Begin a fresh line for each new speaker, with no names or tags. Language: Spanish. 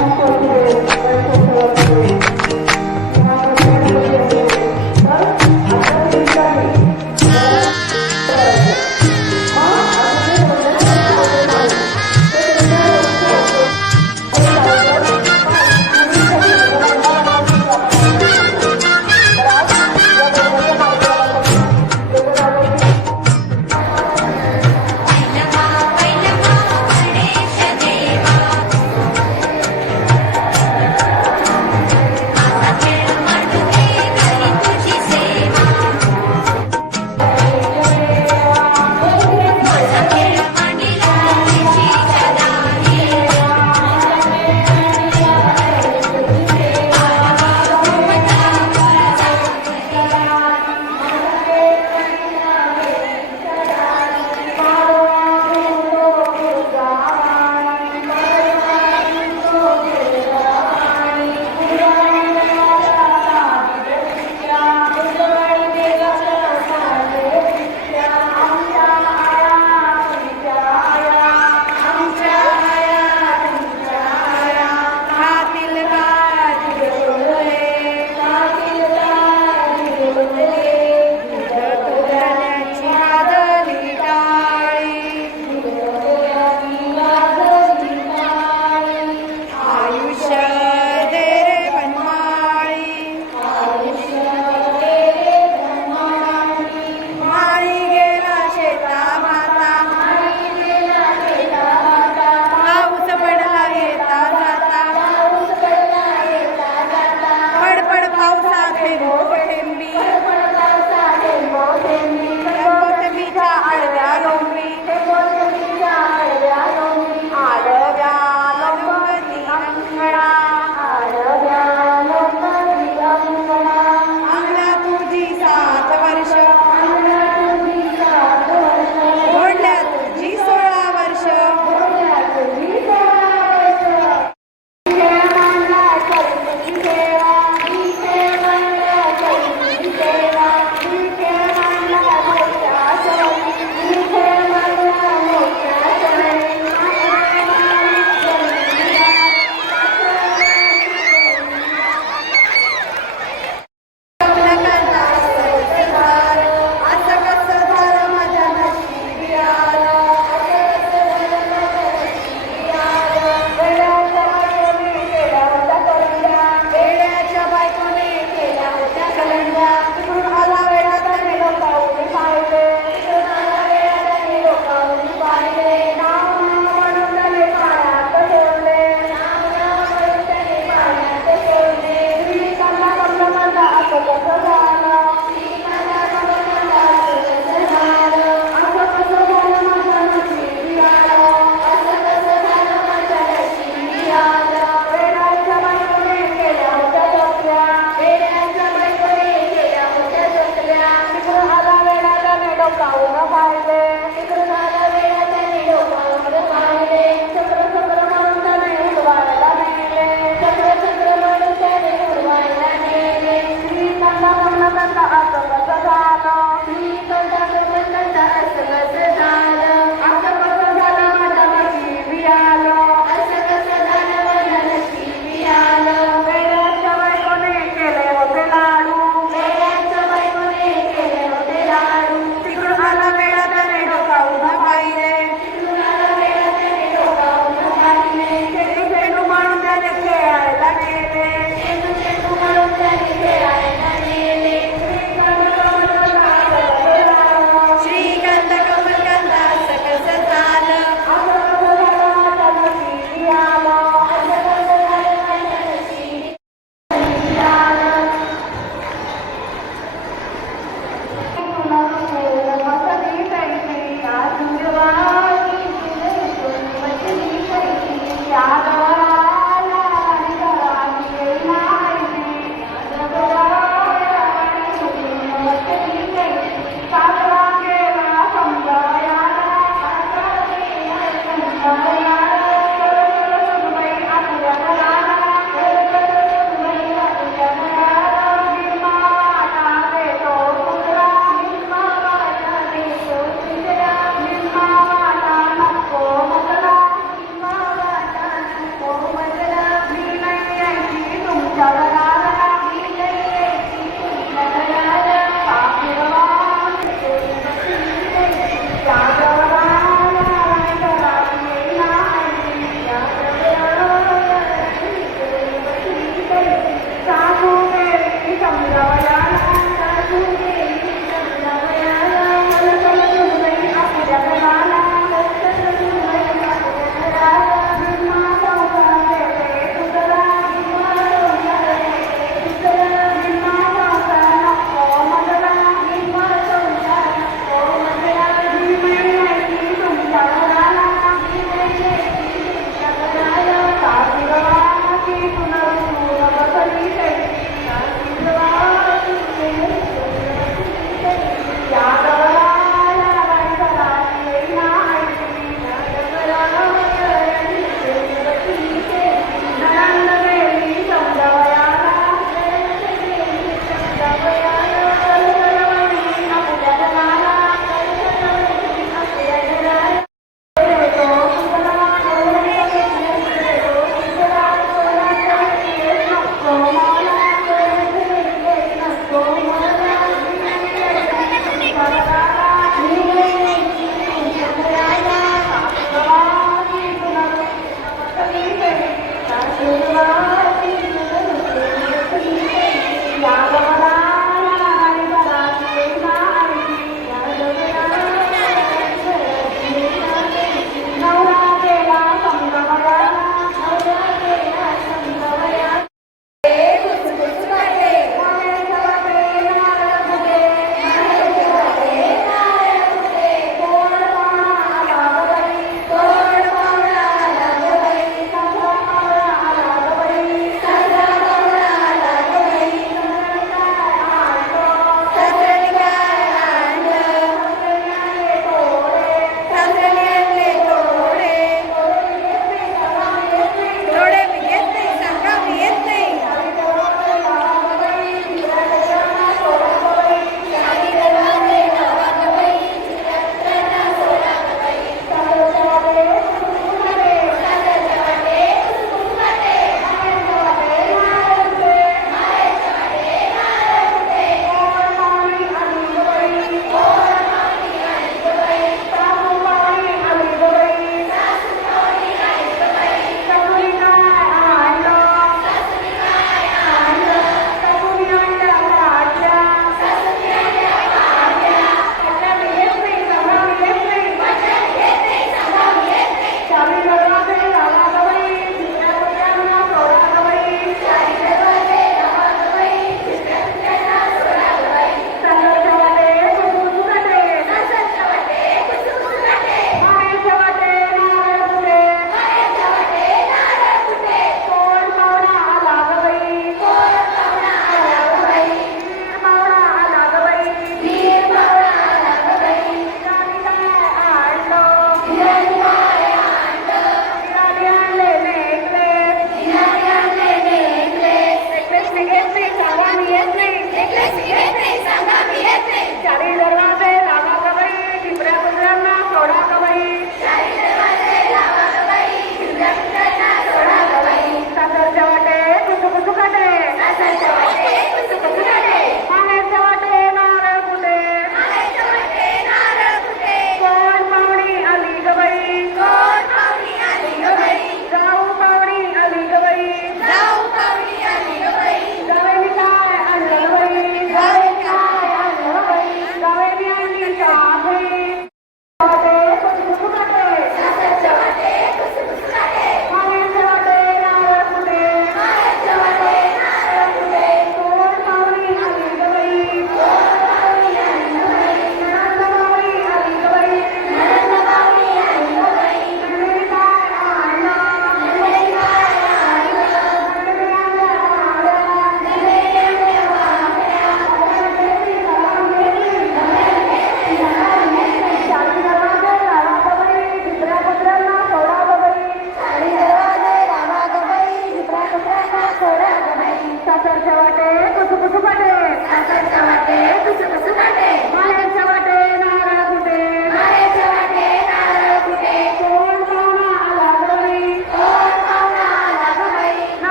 Gracias.